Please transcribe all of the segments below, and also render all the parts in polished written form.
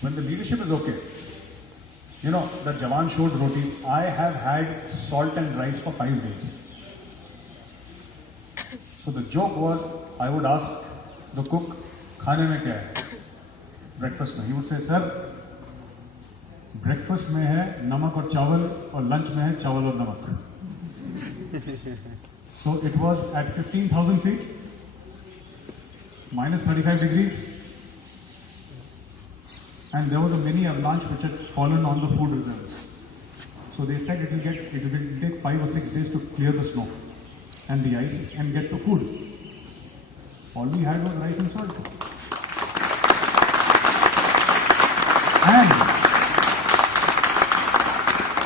when the leadership is okay, you know, the Jawan showed rotis. I have had salt and rice for 5 days. So the joke was, I would ask the cook, खाने में क्या है? Breakfast में. He would say, sir, breakfast में है नमक और चावल और lunch में है चावल और नमक. So it was at 15,000 feet, minus 35 degrees, and there was a mini avalanche which had fallen on the food reserve. So they said it will take 5 or 6 days to clear the snow and the ice and get to food. All we had was rice and salt. And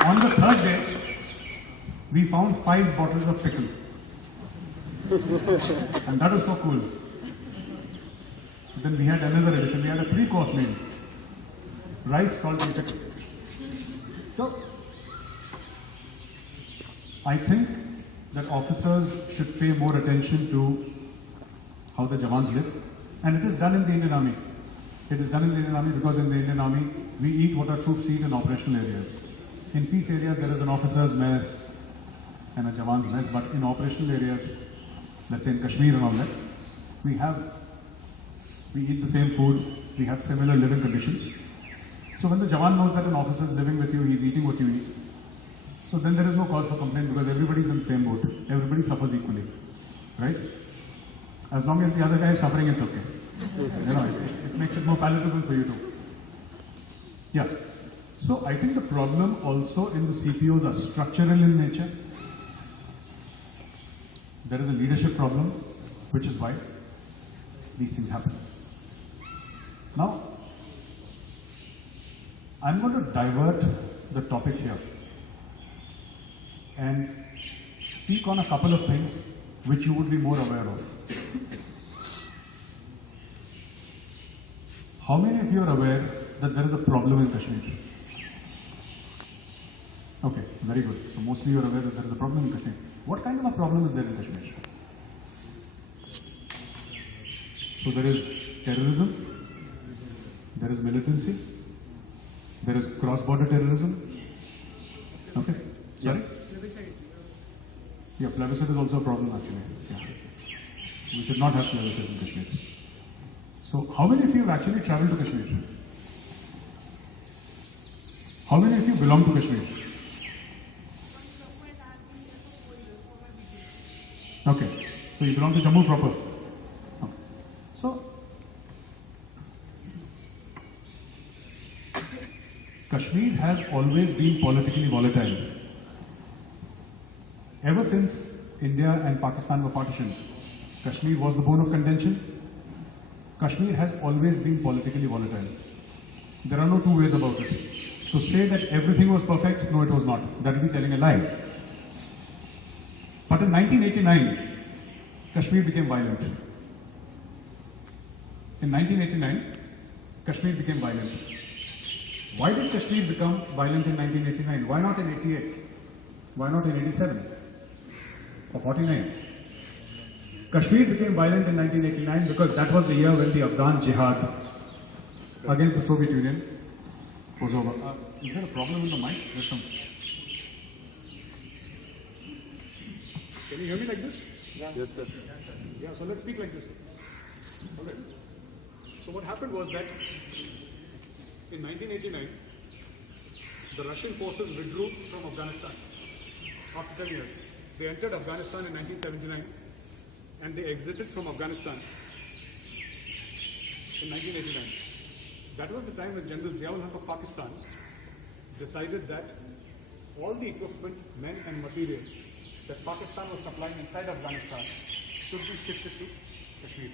on the 3rd day, we found 5 bottles of pickle. And that was so cool. Then we had another addition. We had a 3-course meal. Rice, salt and pickle. So, I think that officers should pay more attention to how the Jawans live. And it is done in the Indian Army. It is done in the Indian Army because in the Indian Army, we eat what our troops eat in operational areas. In peace areas, there is an officer's mess and a Jawan's mess. But in operational areas, let's say in Kashmir and all that, we eat the same food, we have similar living conditions. So when the Jawan knows that an officer is living with you, he's eating what you eat, so then there is no cause for complaint because everybody's in the same boat. Everybody suffers equally, right? As long as the other guy is suffering, it's okay. You know, it makes it more palatable for you too. Yeah. So I think the problem also in the CPOs are structural in nature. There is a leadership problem, which is why these things happen. Now, I'm going to divert the topic here and speak on a couple of things which you would be more aware of. How many of you are aware that there is a problem in Kashmir? Okay, very good. So mostly you are aware that there is a problem in Kashmir. What kind of a problem is there in Kashmir? So there is terrorism, there is militancy, there is cross-border terrorism. Okay? Sorry? Yeah, plebiscite is also a problem actually. Yeah. We should not have plebiscite in Kashmir. So how many of you have actually traveled to Kashmir? How many of you belong to Kashmir? Okay, so you belong to Jammu proper. Okay. So, Kashmir has always been politically volatile. Ever since India and Pakistan were partitioned, Kashmir was the bone of contention. Kashmir has always been politically volatile. There are no two ways about it. To say that everything was perfect, no, it was not. That would be telling a lie. But in 1989, Kashmir became violent. In 1989, Kashmir became violent. Why did Kashmir become violent in 1989? Why not in 88? Why not in 87? Or 49? Kashmir became violent in 1989 because that was the year when the Afghan jihad against the Soviet Union was over. Is there a problem with the mic? There's some. Can you hear me like this? Yeah. Yes, sir. Yeah, so let's speak like this. Okay. So what happened was that in 1989, the Russian forces withdrew from Afghanistan after 10 years. They entered Afghanistan in 1979 and they exited from Afghanistan in 1989. That was the time when General Ziaul Haq of Pakistan decided that all the equipment, men and material that Pakistan was supplying inside Afghanistan should be shifted to Kashmir.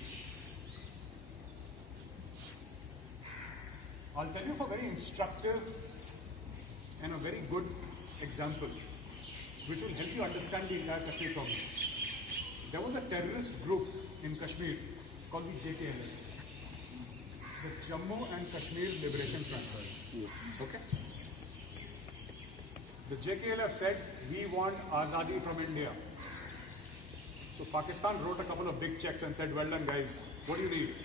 I'll tell you a very instructive and a very good example which will help you understand the entire Kashmir problem. There was a terrorist group in Kashmir called the JKLF, the Jammu and Kashmir Liberation Front. Okay? The JKLF said, we want Azadi from India. So Pakistan wrote a couple of big checks and said, well done guys, what do you need?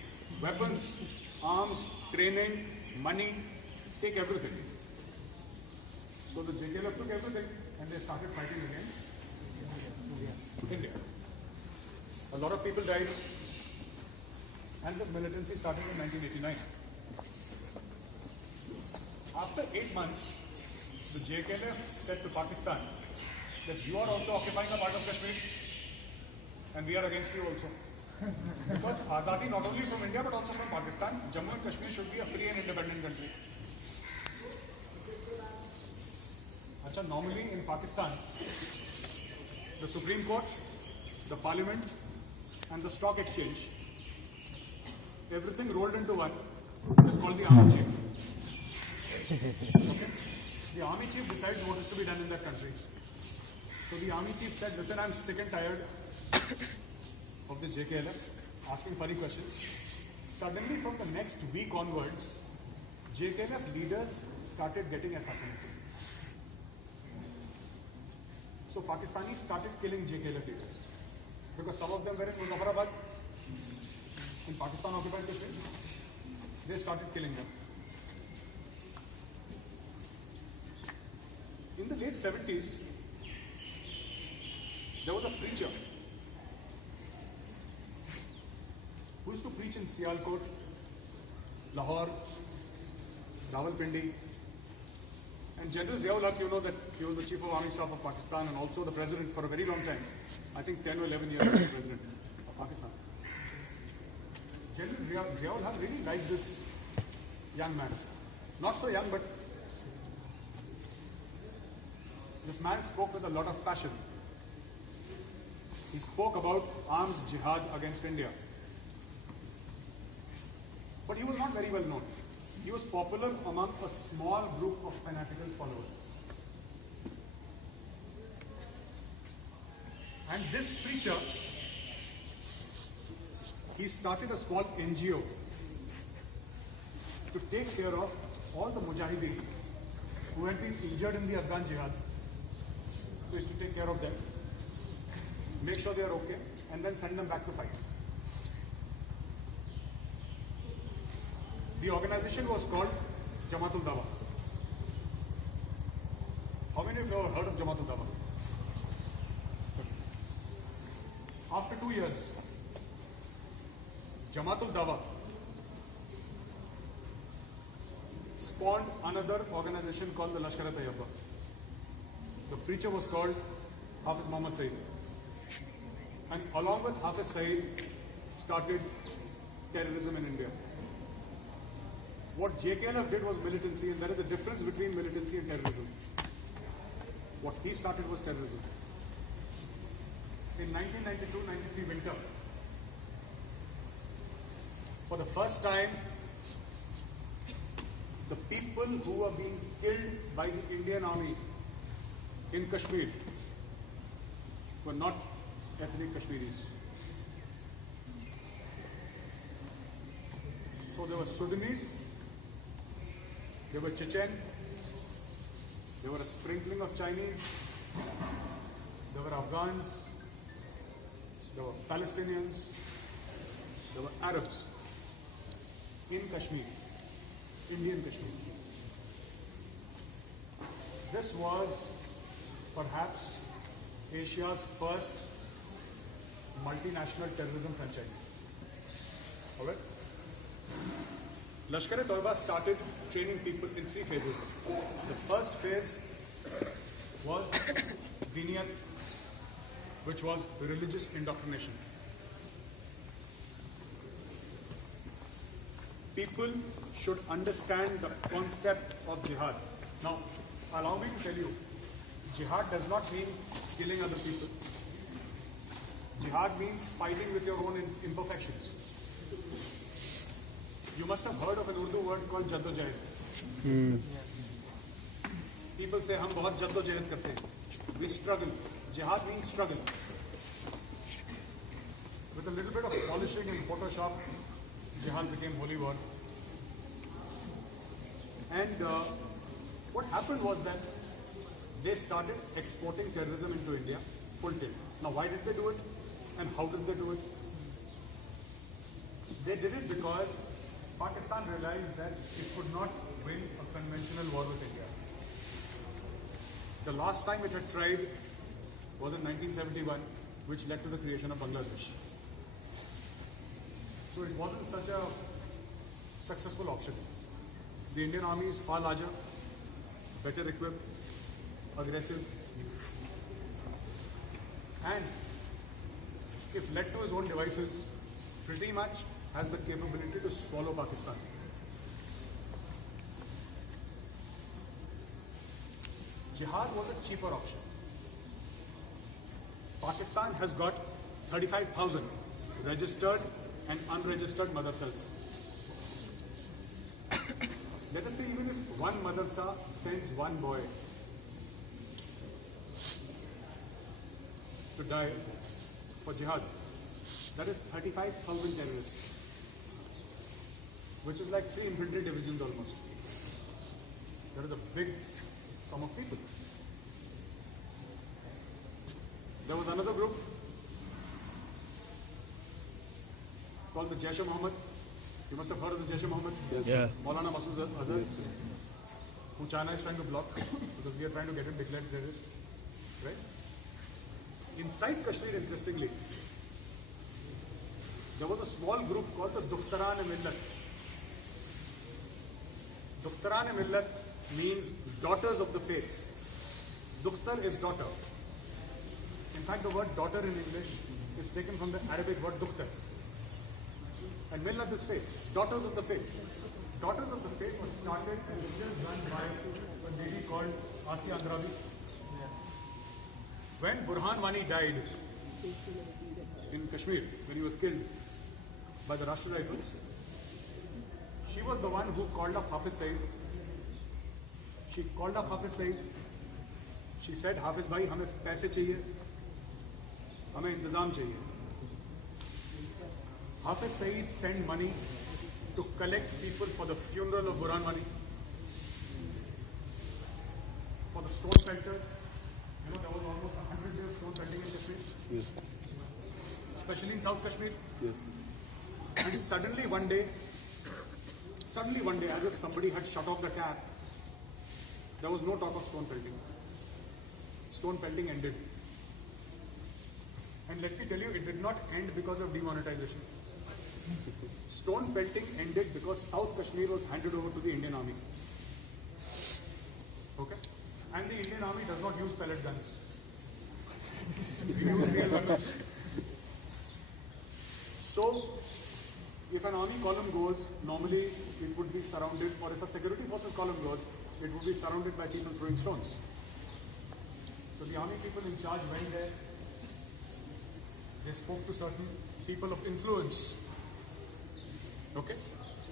Weapons, arms, training, money, take everything. So the JKLF took everything and they started fighting against India. A lot of people died and the militancy started in 1989. After 8 months, the JKLF said to Pakistan that you are also occupying a part of Kashmir and we are against you also. Because Azadi not only from India but also from Pakistan, Jammu and Kashmir should be a free and independent country. Achha, normally in Pakistan, the Supreme Court, the Parliament and the Stock Exchange, everything rolled into one is called the Army Chief. Okay? The Army Chief decides what is to be done in that country. So the Army Chief said, listen, I'm sick and tired of the JKLF asking funny questions. Suddenly from the next week onwards, JKLF leaders started getting assassinated. So Pakistanis started killing JKLF leaders. Because some of them were in Muzaffarabad, in Pakistan occupied Kashmir. They started killing them. In the late 70s, there was a preacher who used to preach in Sialkot, Lahore, Rawalpindi, and General Ziaul Haq, you know that he was the Chief of Army Staff of Pakistan and also the President for a very long time. I think 10 or 11 years he was President of Pakistan. General Ziaul Haq really liked this young man. Not so young, but this man spoke with a lot of passion. He spoke about armed jihad against India. But he was not very well known. He was popular among a small group of fanatical followers. And this preacher, he started a small NGO to take care of all the mujahideen who had been injured in the Afghan jihad. So he used to take care of them, make sure they are okay, and then send them back to fight. The organization was called Jamatul Dawa. How many of you have heard of Jamatul Dawa? After 2 years, Jamatul Dawa spawned another organization called the Lashkar-e-Taiba. The preacher was called Hafiz Muhammad Saeed. And along with Hafiz Saeed, started terrorism in India. What JKLF did was militancy, and there is a difference between militancy and terrorism. What he started was terrorism. In 1992-93 winter, for the first time, the people who were being killed by the Indian Army in Kashmir were not ethnic Kashmiris. So there were Sudanese, there were Chechen, there were a sprinkling of Chinese, there were Afghans, there were Palestinians, there were Arabs in Kashmir, Indian Kashmir. This was perhaps Asia's first multinational terrorism franchise. All right? Lashkar-e-Taiba started training people in 3 phases. The first phase was Diniyat, which was religious indoctrination. People should understand the concept of jihad. Now, allow me to tell you, jihad does not mean killing other people. Jihad means fighting with your own imperfections. You must have heard of an Urdu word called jaddo-jahid. People say, hum bahut jaddo-jahid karte hain. We struggle. Jihad means struggle. With a little bit of polishing and Photoshop, jihad became holy word. And what happened was that they started exporting terrorism into India full tilt. Now, why did they do it? And how did they do it? They did it because Pakistan realized that it could not win a conventional war with India. The last time it had tried was in 1971, which led to the creation of Bangladesh. So it wasn't such a successful option. The Indian army is far larger, better equipped, aggressive, and if led to his own devices, pretty much has the capability to swallow Pakistan. Jihad was a cheaper option. Pakistan has got 35,000 registered and unregistered madrasas. Let us say even if one madrasa sends one boy to die for jihad, that is 35,000 terrorists, which is like 3 infantry divisions almost. That is a big sum of people. There was another group called the Jaish-e-Mohammed. You must have heard of the Jaish-e-Mohammed. Yes. Yeah. Maulana Masood Azhar, who China is trying to block because we are trying to get him declared terrorist. Right? Inside Kashmir, interestingly, there was a small group called the Dukhtaran-e-Millat. Dukhtaran-e-Millat means daughters of the faith. Dukhtar is daughter. In fact, the word daughter in English is taken from the Arabic word Dukhtar. And Millat is faith. Daughters of the faith. Daughters of the faith was started and still run by a lady called Asiya Andrabi. When Burhan Wani died in Kashmir, when he was killed by the Rashtra Rifles, she was the one who called up Hafiz Saeed. She called up Hafiz Saeed. She said, Hafiz bhai, हमें पैसे चाहिए, हमें इंतजाम चाहिए. Hafiz Saeed sent money to collect people for the funeral of Burhan Wani, for the stone pelters. You know, there was almost 100 days stone pelting in Kashmir, yes, especially in South Kashmir. Yes. And suddenly one day, as if somebody had shut off the tap, there was no talk of stone pelting. Stone pelting ended. And let me tell you, it did not end because of demonetization. Stone pelting ended because South Kashmir was handed over to the Indian Army. Okay? And the Indian Army does not use pellet guns. We use real weapons. So, if an army column goes, normally it would be surrounded, or if a security forces column goes, it would be surrounded by people throwing stones. So the army people in charge went there. They spoke to certain people of influence. Okay?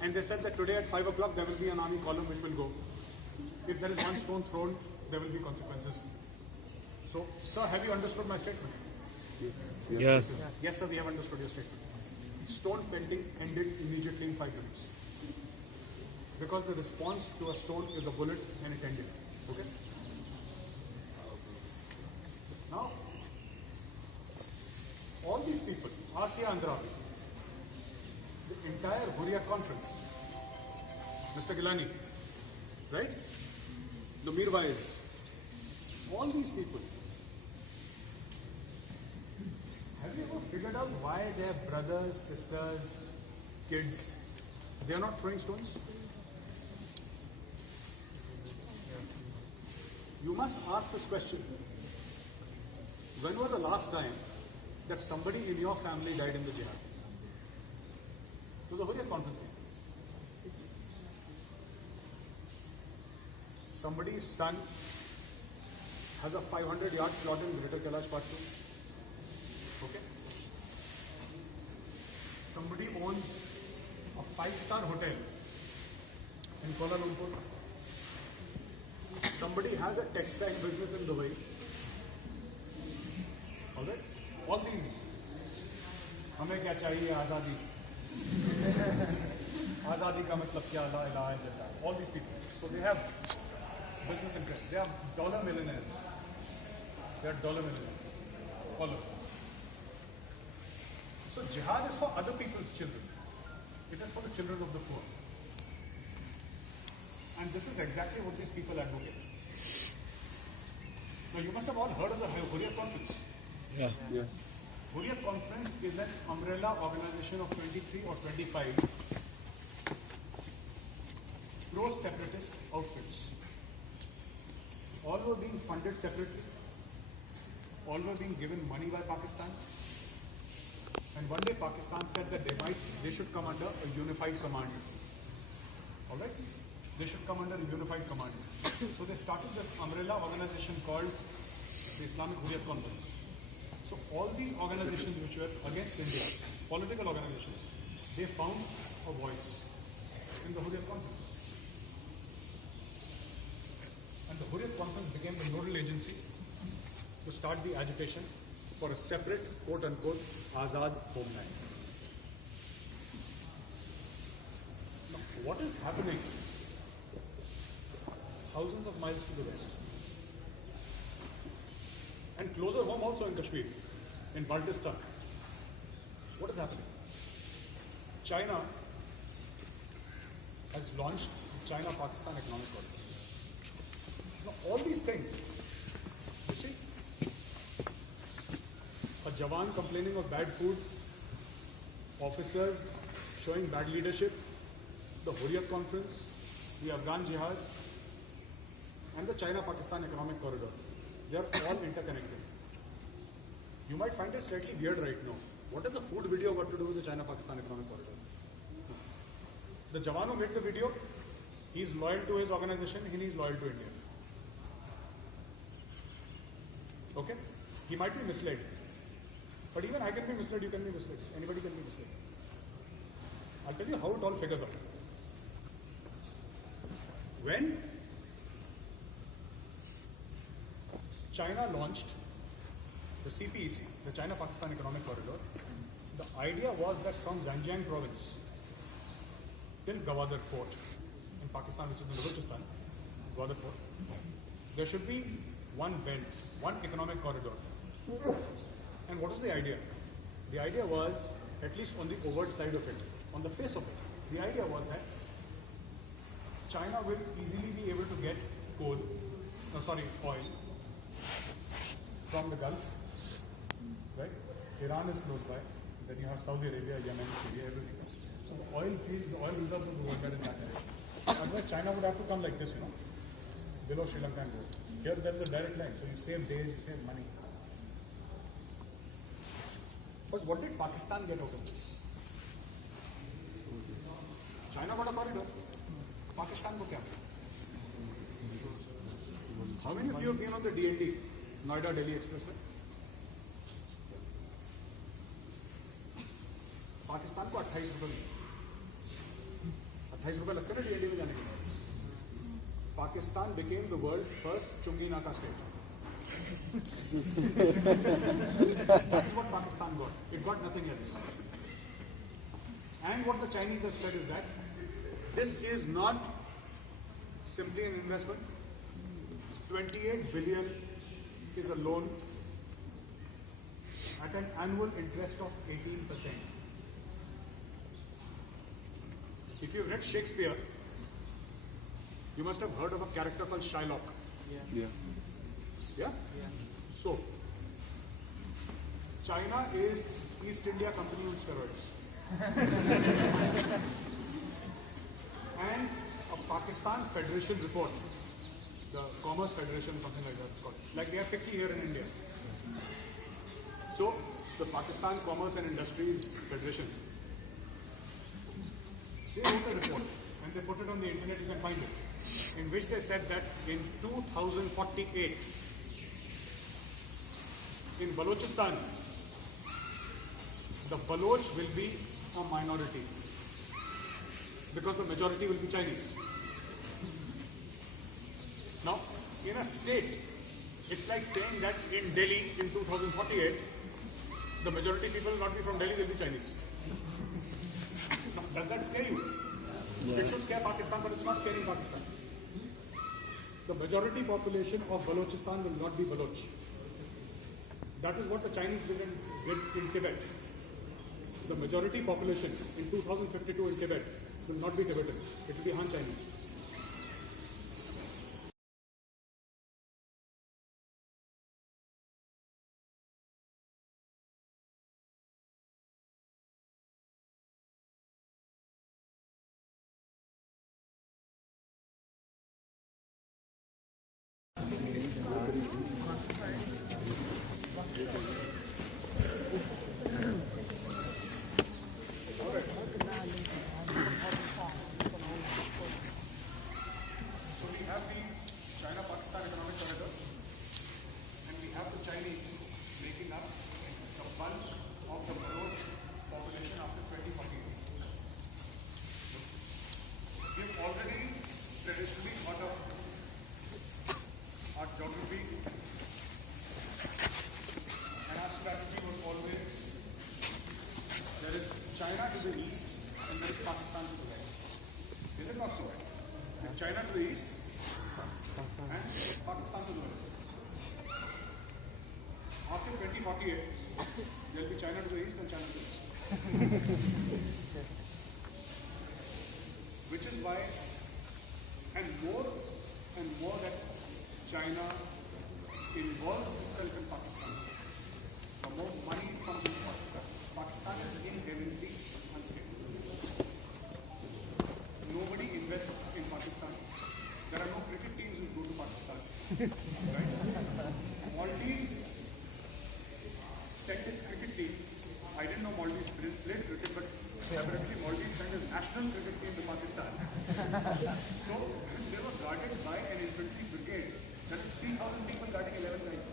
And they said that today at 5 o'clock there will be an army column which will go. If there is one stone thrown, there will be consequences. So, sir, have you understood my statement? Yes. Yes, sir, we have understood your statement. Stone pelting ended immediately in 5 minutes. Because the response to a stone is a bullet and it ended. Okay? Now, all these people, Asiya Andrabi, the entire Hurriyat conference, Mr. Gilani, right? The Mirwais, all these people, have you ever figured out why their brothers, sisters, kids, they are not throwing stones? You must ask this question. When was the last time that somebody in your family died in the jihad? To the Hurriyat conference. Somebody's son has a 500-yard plot in Greater Kailash Part 2. Okay? Somebody owns a 5-star hotel in Kuala Lumpur. Somebody has a textile business in Dubai. Alright? All these. हमें क्या चाहिए आज़ादी? आज़ादी का मतलब क्या? ला इलाहा इल्लल्लाह. All these people. So they have business interests. They are dollar millionaires. They are dollar millionaires. All of them. So jihad is for other people's children. It is for the children of the poor. And this is exactly what these people advocate. Now, you must have all heard of the Hurriyat Conference. Yeah. Yes. Hurriyat Conference is an umbrella organization of 23 or 25 pro-separatist outfits. All were being funded separately. All were being given money by Pakistan. And one day Pakistan said that they should come under a unified command. All right? They should come under a unified command. So they started this umbrella organization called the Islamic Hurriyat Conference. So all these organizations which were against India, political organizations, they found a voice in the Hurriyat Conference. And the Hurriyat Conference became the nodal agency to start the agitation for a separate, quote-unquote, Azad homeland. Now, what is happening thousands of miles to the west? And closer home also in Kashmir, in Baltistan. What is happening? China has launched the China-Pakistan economic corridor. Now, all these things, you see, a Jawan complaining of bad food, officers showing bad leadership, the Hurriyat Conference, the Afghan Jihad, and the China-Pakistan economic corridor. They are all interconnected. You might find it slightly weird right now. What has the food video got to do with the China-Pakistan economic corridor? The Jawan who made the video, he is loyal to his organization, he is loyal to India. Okay? He might be misled. But even I can be misled, you can be misled. Anybody can be misled. I'll tell you how it all figures out. When China launched the CPEC, the China-Pakistan Economic Corridor, the idea was that from Xinjiang province till Gwadar port in Pakistan, which is in Balochistan, Gwadar port, there should be one belt, one economic corridor. And what was the idea? The idea was, at least on the overt side of it, on the face of it, the idea was that China will easily be able to get oil from the Gulf, right? Iran is close by. Then you have Saudi Arabia, Yemen, Syria, everything. So the oil fields, the oil reserves of the world are in that area. Otherwise, China would have to come like this, below Sri Lanka and go. Here there is a direct line, so you save days, you save money. But what did Pakistan get out of this? China got a corridor. Pakistan ko kya? How many of you have been on the DTU, Noida Delhi Expressway? Pakistan को 28 रुपए मिले। 28 रुपए लगते हैं ना DTU में जाने के लिए। Pakistan became the world's first chungi naka state. That is what Pakistan got. It got nothing else. And what the Chinese have said is that this is not simply an investment. 28 billion is a loan at an annual interest of 18%. If you've read Shakespeare, you must have heard of a character called Shylock. Yeah. Yeah? So, China is East India Company on steroids. And a Pakistan Federation report, the Commerce Federation or something like that it's called. Like we have FICCI here in India. So, the Pakistan Commerce and Industries Federation, they wrote a report and they put it on the internet, you can find it, in which they said that in 2048, in Balochistan, the Baloch will be a minority because the majority will be Chinese. Now, in a state, it's like saying that in Delhi in 2048, the majority people will not be from Delhi, they'll be Chinese. Now, does that scare you? Yeah. It should scare Pakistan, but it's not scaring Pakistan. The majority population of Balochistan will not be Baloch. That is what the Chinese did in Tibet. The majority population in 2052 in Tibet will not be Tibetan. It will be Han Chinese. China-Pakistan economic corridor, and we have the Chinese making up the bulk of the world population after 2048. We've already traditionally thought of our geography, and our strategy was always there is China to the east and there is Pakistan to the west. Is it not so? China to the east and Pakistan to the west. After 2048, there will be China to the east and China to the west. Which is why, and more that China involves itself in Pakistan, the more money comes into Pakistan. Pakistan is inherently unstable. Nobody invests in Pakistan. There are no cricket teams who go to Pakistan. Right? Maldives sent its cricket team. I didn't know Maldives played cricket, but apparently Maldives sent its national cricket team to Pakistan. So they were guarded by an infantry brigade. That is 3,000 people guarding 11 guys.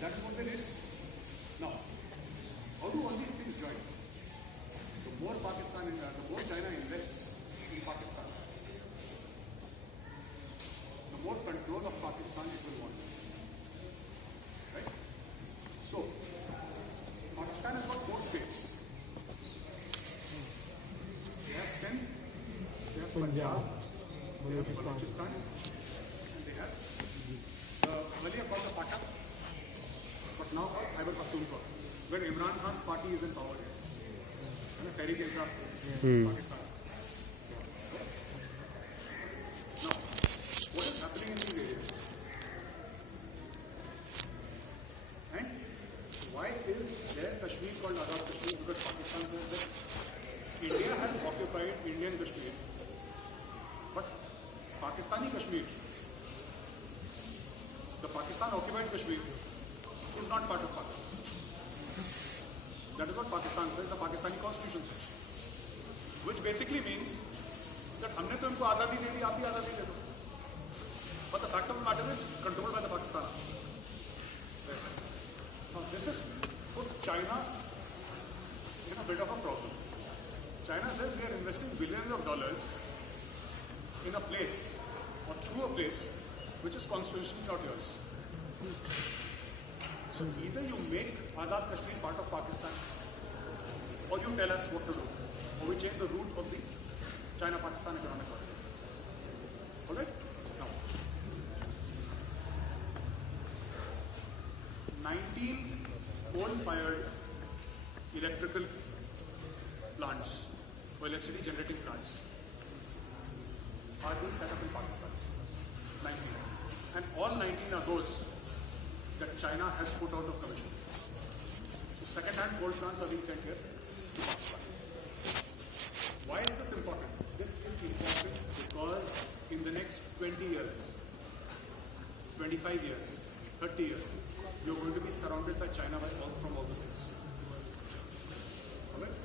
That is what they did. Now, how do all these things join? The more China invests in Pakistan, the more control of Pakistan it will want. Right? So, Pakistan has got 4 states. They have Sindh, they have Punjab, they have Balochistan, and they have earlier called the Pata, but now called Khyber Pakhtunkhwa, when Imran Khan's party is in power here. And Tehreek Insaf, Pakistan. Now, what is happening in these areas? And why is there Kashmir called Azad Kashmir? Because Pakistan says that India has occupied Indian Kashmir, but Pakistani Kashmir, the Pakistan occupied Kashmir, is not part of Pakistan. That is what Pakistan says, the Pakistani constitution says. Which basically means that हमने तो इनको आज़ादी दे दी, आप भी आज़ादी दे दो. But the fact of the matter is controlled by the Pakistan. Now this has put China in a bit of a problem. China says we are investing billions of dollars in a place, or through a place, which is constitutionally not yours. So either you make Azad Kashmir part of Pakistan, or you tell us what to do, or we change the route of the China-Pakistan economic corridor. Alright? Now, 19 coal-fired electrical plants, or electricity generating plants, are being set up in Pakistan. 19. And all 19 are those that China has put out of commission. So second-hand coal plants are being sent here to Pakistan. Why is this important? This is important because in the next 20 years, 25 years, 30 years, you're going to be surrounded by China from all the sides. Alright?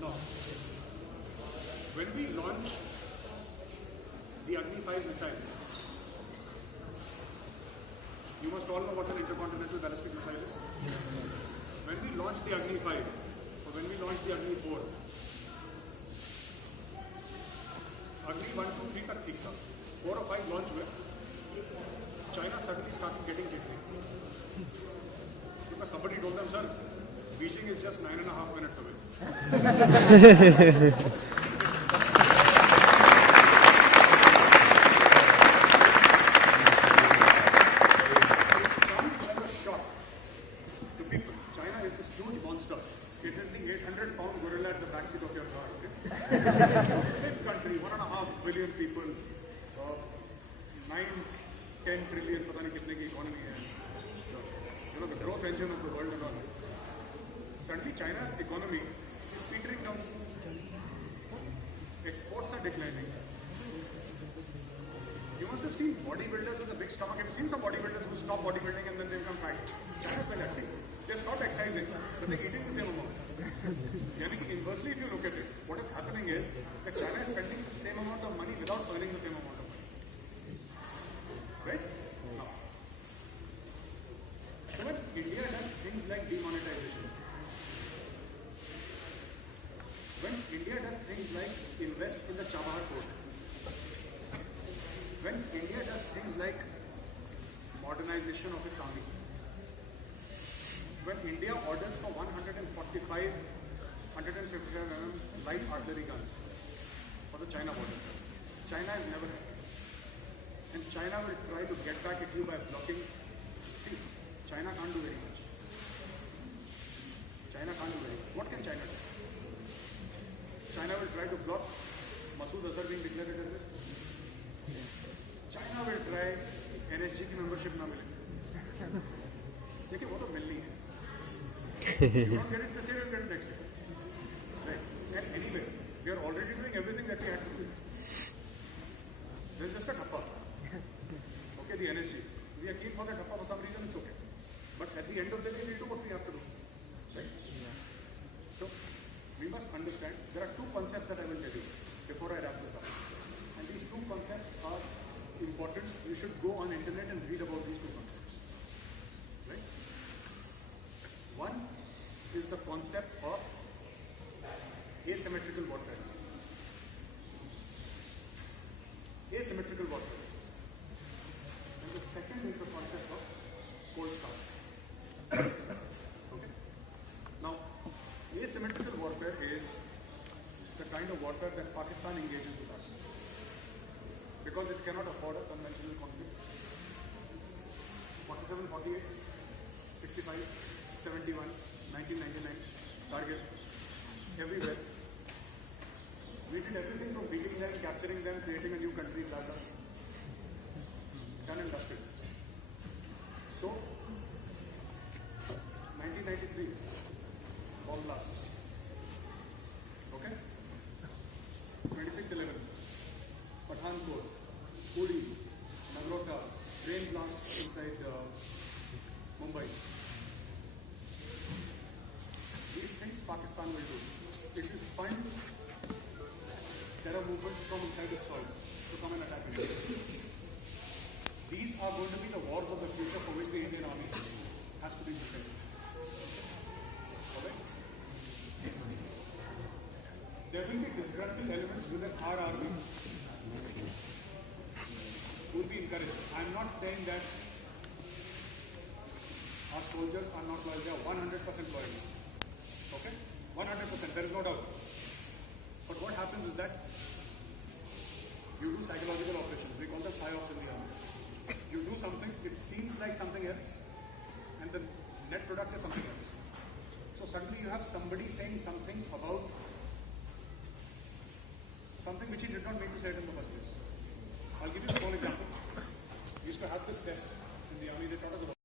Now, when we launch the Agni 5 missile, you must all know what an intercontinental ballistic missile is. When we launch the Agni 5, or when we launch the Agni 4, Agni 1, 2, 3 tak theek tha. 4 or 5 launch हुए, China suddenly started getting jittery. Because somebody told them, sir, Beijing is just 9.5 minutes away. It is the 800-pound gorilla at the backseat of your car. Big country, 1.5 billion people, 9-10 trillion, पता नहीं कितने की economy है. the growth engine of the world economy. Suddenly China's economy is petering down. Exports are declining. You must have seen bodybuilders with a big stomach. Have you seen some bodybuilders who stop bodybuilding and then they become fat? China's like that. See, they've stopped exercising, but they're eating the same amount. Inversely, if you look at it, what is happening is that China is spending the same amount of money without earning the same amount of money. Right? Now, so when India does things like demonetization, when India does things like invest in the Chabahar port, when India does things like modernization of its army, when India orders for 155 mm light artillery guns for the China border, China is never happy. And China will try to get back at you by blocking. See, China can't do very much. China can't do very much. What can China do? China will try to block Masood Azhar being declared a terrorist. China will try NSG की membership ना मिले. देखिए वो तो मिलनी है. You don't get it this year, you'll get it next year. Right? And anyway, we are already doing everything that we had to do. There's just a thappa. Okay, the NSG. We are keen for the thappa for some reason, it's okay. But at the end of the day, we do what we have to do. Right? So, we must understand, there are two concepts that I will tell you before I wrap this up. And these two concepts are important. You should go on internet and read about these two concepts. Right? One is the concept of asymmetrical warfare. Asymmetrical warfare. And the second is the concept of cold start. Okay? Now, asymmetrical warfare is the kind of warfare that Pakistan engages with us, because it cannot afford a conventional conflict. 47, 48, 65, 71, 1999, target, everywhere. We did everything from beating them, capturing them, creating a new country, Dhaka. Done and dusted. So, 1993, bomb blasts. Okay? 26/11, Pathankot, Uri, Nagrota, train blast inside Mumbai. These things Pakistan will do. It will find terror movements from inside its soil to come and attack India. These are going to be the wars of the future for which the Indian army has to be prepared. Okay? There will be disgruntled elements within our army who will be encouraged. I am not saying that our soldiers are not loyal. They are 100% loyal. Okay? 100%. There is no doubt. But what happens is that you do psychological operations. We call them psyops in the army. You do something, it seems like something else, and the net product is something else. So suddenly you have somebody saying something about something which he did not mean to say it in the first place. I'll give you a small example. We used to have this test in the army. They taught us about